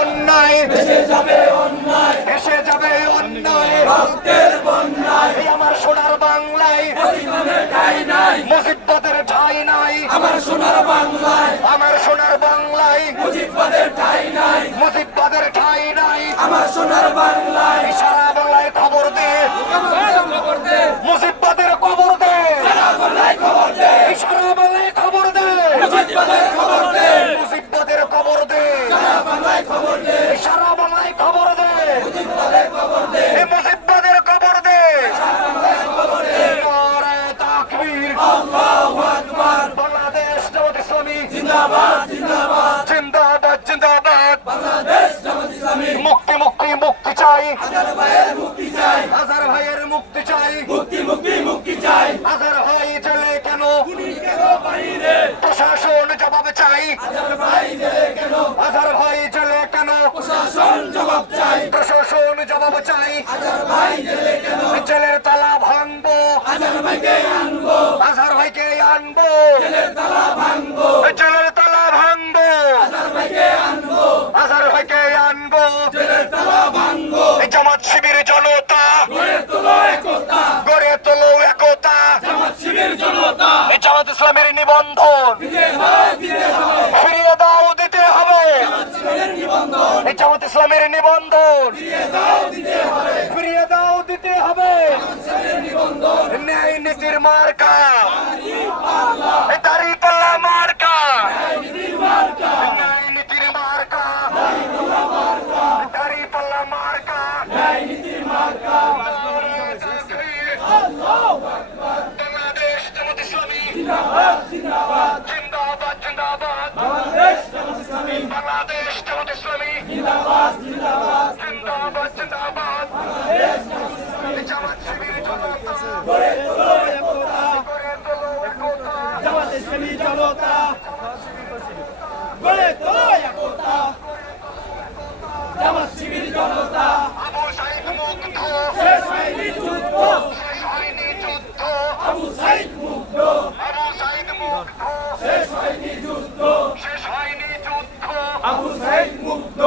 অন্যায় এসে যাবে অন্যায়, এসে যাবে অন্যায়, রক্তের বন্যায়। এই আমার সোনার বাংলায় ঠাঁই নাই, মুজিববাদের ঠাঁই নাই। আমার সোনার বাংলায়, আমার সোনার বাংলায় মুজিববাদের ঠাঁই নাই, মুজিববাদের ঠাঁই নাই। আমার সোনার বাংলায় সারা বাংলায় খবর দে, খবর দে, মুজিববাদের খবর দে, সারা বাংলায় খবর দে, সারা বাংলায় খবর দে, মুজিববাদের খবর দে, মুজিববাদের খবর দে, সারা বাংলায় খবর দে, সারা বাংলায় খবর দে, মুজিববাদের খবর দে, মুজিববাদের খবর দে, সারা বাংলায় খবর দে। নারে তাকবীর, আল্লাহু আকবার। বাংলাদেশ জামাত ইসলামী জিন্দাবাদ, জিন্দাবাদ, জিন্দাবাদ, জিন্দাবাদ। বাংলাদেশ জামাত ইসলামী মুক্তি, মুক্তি, মুক্তি চাই। আজার ভাইয়ের মুক্তি চাই, আজার ভাইয়ের মুক্তি চাই, মুক্তি, মুক্তি, মুক্তি চাই। আজার ভাই জেলে কেন, খুনি কেন বাইরে, প্রশাসন জবাব চাই। আজার ভাই জেলে কেন, আজার ভাই জেলে কেন, প্রশাসন জবাব চাই, প্রশাসন জবাব চাই। আজার ভাই জেলে কেন, জেলের তালা ভাঙবো, আজার ভাইকে আনবো, আজার ভাইকে আনবো, জেলের তালা ভাঙবো, জেলের তালা ভাঙবো, আজার ভাইকে আনবো, আজার ভাইকে আনবো, জেলের তালা ভাঙবো। জামাত শিবির জনতা গড়ে তোলো একতা, গড়ে তোলো একতা। জামাত শিবির জনতা জামাত ইসলামের নিবন্ধন ফিরিয়ে দাও, দিতে হবে। জামাত শিবিরের নিবন্ধন, জামাত ইসলামের নিবন্ধন ফিরিয়ে দাও, দিতে হবে, ফিরিয়ে দাও, দিতে হবে। জামাত শিবিরের নিবন্ধন ন্যায় নীতির মার্কা, দাড়ি পাল্লা মার্কা, ন্যায় নীতির মার্কা, ন্যায় নীতির মার্কা, দাড়ি পাল্লা মার্কা, ন্যায় নীতির মার্কা। আল্লাহু আকবার। বাংলাদেশ জামাত ইসলামী জিন্দাবাদ, জিন্দাবাদ, জিন্দাবাদ, জিন্দাবাদ। বাংলাদেশ জামাত ইসলামী, বাংলাদেশ জামাত ইসলামী জিন্দাবাদ, জিন্দাবাদ, জিন্দাবাদ, জিন্দাবাদ। বাংলাদেশ জামাত ইসলামী জামাত শিবির জনতা গড়ে তোলো একতা, গড়ে তোলো একতা। জামাত ইসলামী জনতা গড়ে তোলো একতা, জামাত শিবির জনতা। আবু সাইদ মুগ্ধ, শেষ হয়নি যুদ্ধ, শেষ হয়নি যুদ্ধ। আবু সাইদ মুগ্ধ, আবু সাইদ মুগ্ধ, শেষ হয়নি যুদ্ধ, শেষ হয়নি যুদ্ধ। আবু সাইদ মুগ্ধ।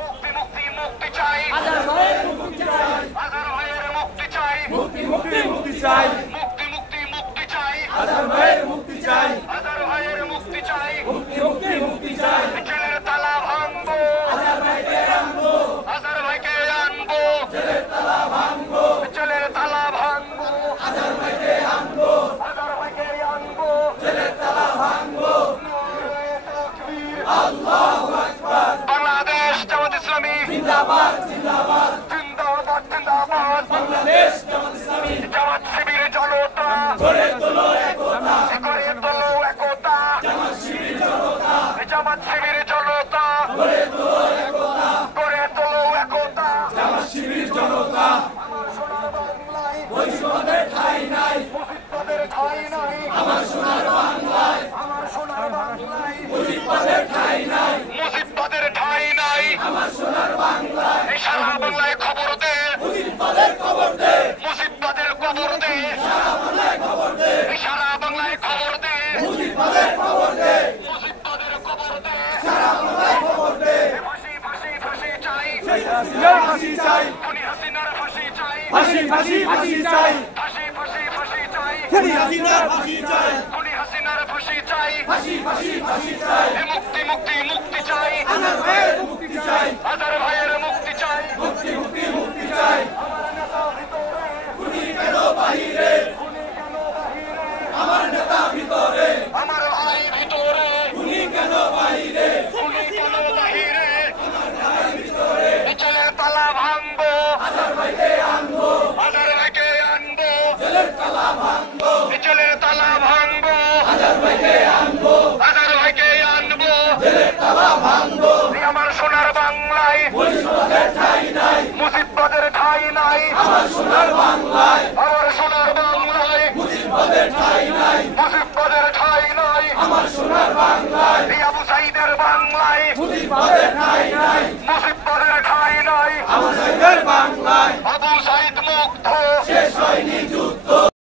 মুক্তি, মুক্তি, মুক্তি চাই। আজার ভাইয়ের মুক্তি চাই, আজার ভাইয়ের মুক্তি চাই, মুক্তি, মুক্তি, মুক্তি চাই, মুক্তি, মুক্তি, মুক্তি চাই। আজার ভাইয়ের মুক্তি চাই, আজার ভাইয়ের মুক্তি চাই, মুক্তি, মুক্তি, মুক্তি চাই। জেলের তালা ভাঙবো, আজার ভাইকে আনবো, আজার ভাইকে আনবো, জেলের তালা ভাঙবো, জেলের তালা ভাঙবো, আজার ভাইকে আনবো, আজার ভাইকে আনবো, জেলের তালা ভাঙবো। নারে তাকবীর, আল্লাহু আকবার। বাংলাদেশ জামাত ইসলামী জিন্দাবাদ, জিন্দাবাদ, জিন্দাবাদ, জিন্দাবাদ। বাংলাদেশ জামাত ইসলামী জামাত শিবির জনতা গড়ে তোলো একতা, গড়ে তোলো একতা। জামাত শিবির জনতা, জামাত শিবির জনতা গড়ে তোলো একতা, গড়ে তোলো একতা। জামাত শিবির জনতা। আমার সোনার বাংলায় বৈষম্যের ঠাঁই নাই, মুজিববাদের ঠাঁই নাই। আমার সোনার বাংলায়, আমার সোনার বাংলায় মুজিববাদের ঠাঁই নাই, মুজিববাদের ঠাঁই নাই। আমার সোনার বাংলায় সারা বাংলায় খবর দে, মুজিববাদের খবর দে, মুজিববাদের খবর দে, সারা বাংলায় খবর দে, সারা বাংলায় খবর দে, মুজিববাদের খবর দে, মুজিববাদের খবর দে, সারা বাংলায় খবর দে। ফাঁসি, ফাঁসি, ফাঁসি চাই, হাসিনার ফাঁসি চাই, খুনি হাসিনার ফাঁসি চাই, ফাঁসি, ফাঁসি, ফাঁসি চাই, ফাঁসি, ফাঁসি, ফাঁসি চাই, খুনি হাসিনার ফাঁসি চাই, খুনি হাসিনার ফাঁসি চাই, ফাঁসি, ফাঁসি, ফাঁসি চাই। মুক্তি, মুক্তি, মুক্তি চাই, আজার ভাইয়ের মুক্তি চাই, আজার ভাইয়ের মুক্তি চাই, মুক্তি, মুক্তি, মুক্তি চাই। আমার নেতা ভিতরে, খুনি কেন বাহিরে, খুনি কেন বাহিরে, আমার নেতা ভিতরে, আমার ভাই ভিতরে, খুনি কেন বাহিরে, খুনি কেন বাহিরে, আমার ভাই ভিতরে। জেলের তালা ভাঙবো, আজার ভাইকে আনবো, আজার ভাইকে আনবো, জেলের তালা ভাঙবো, জেলের তালা ভাঙবো, আজার ভাইকে আনবো, আজার ভাইকে আনবো, জেলের তালা ভাঙবো। আমার সোনার বাংলায় বৈষম্যের ঠাঁই নাই, মুজিববাদের ঠাঁই নাই। আমার সোনার বাংলায়, আমার সোনার বাংলায় মুজিববাদের ঠাঁই নাই, মুজিববাদের ঠাঁই নাই। আমার সোনার বাংলায় আবু সাইদের বাংলায় মুজিববাদের ঠাঁই নাই, মুজিববাদের ঠাঁই নাই। আমার সাইদের বাংলায়